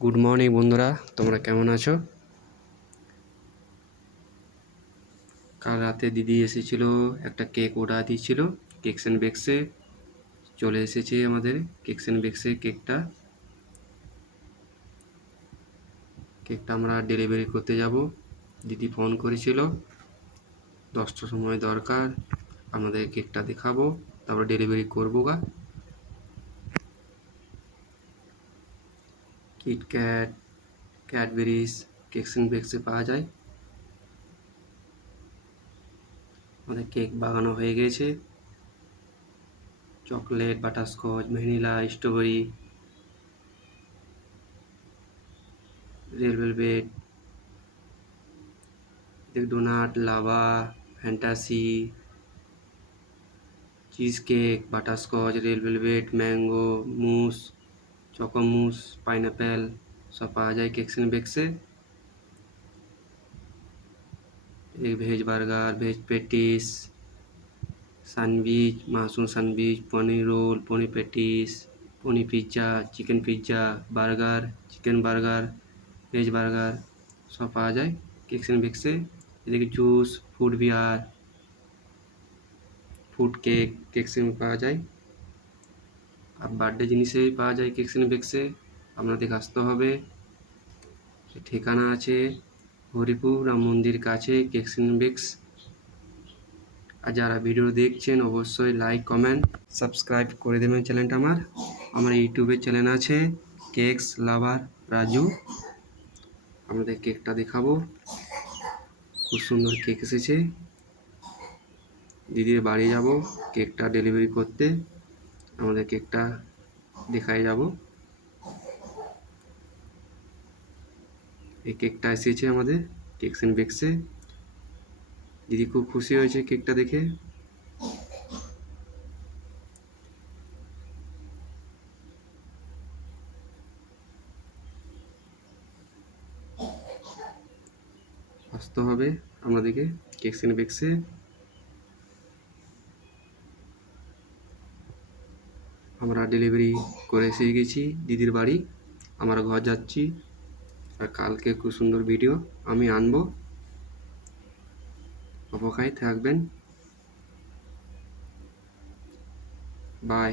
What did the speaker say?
Good morning বন্ধুরা, তোমরা কেমন আছো? কাল রাতে দিদি এসেছিল, একটা কেক অর্ডার দিয়েছিল। কেকস অ্যান্ড বেকসে চলে এসেছে আমাদের কেকস অ্যান্ড বেকসে কেকটা আমরা ডেলিভারি করতে যাব। দিদি ফোন করেছিল 10টার সময় দরকার, আমাদের কেকটা দেখাবো, তারপর ডেলিভারি করবো গা। কিটক্যাট, ক্যাডবেরিজ কেকস অ্যান্ড বেকসে পাওয়া যায়। আমাদের কেক বানানো হয়ে গেছে। Chocolate, butterscotch, vanilla, strawberry, red velvet, donut, lava, fantasy, cheese cake, butterscotch, red velvet, mango, mousse, choco mousse, pineapple সব পাওয়া যায় কেকস অ্যান্ড বেকসে। Veg burger, veg patties, sandwich, mushroom sandwich, paneer roll, paneer patties, paneer pizza, chicken pizza, burger, chicken burger, veg burger সব পাওয়া যায় cakes and বেকসে। এদিকে juice, food beer, food cake cakes and পাওয়া যায়। আর বার্থডে জিনিসেই পাওয়া যায় কেকস অ্যান্ড বেকসে। আপনাদের আসতে হবে। ঠিকানা আছে হরিপুর রাম মন্দির কাছে কেকস অ্যান্ড বেকস। আর যারা ভিডিও দেখছেন অবশ্যই লাইক, কমেন্ট, সাবস্ক্রাইব করে দেবেন চ্যানেলটা। আমার ইউটিউবের চ্যানেল আছে কেকস লাভার রাজু। আমাদের কেকটা দেখাবো। খুব সুন্দর কেক এসেছে। দিদির বাড়ি যাব কেকটা ডেলিভারি করতে, আমাদের কেকটা দেখাই যাব। এই কেকটা এসেছে আমাদের কেকস অ্যান্ড বেকসে। দিদি খুব খুশি হয়েছে কেকটা দেখে। আসতে হবে আমাদেরকে কেকস অ্যান্ড বেকসে। আমরা ডেলিভারি করে এসে গেছি দিদির বাড়ি, আমরা ঘর যাচ্ছি। আর কালকে খুব সুন্দর ভিডিও আমি আনবো, অপেক্ষায় থাকবেন। বাই।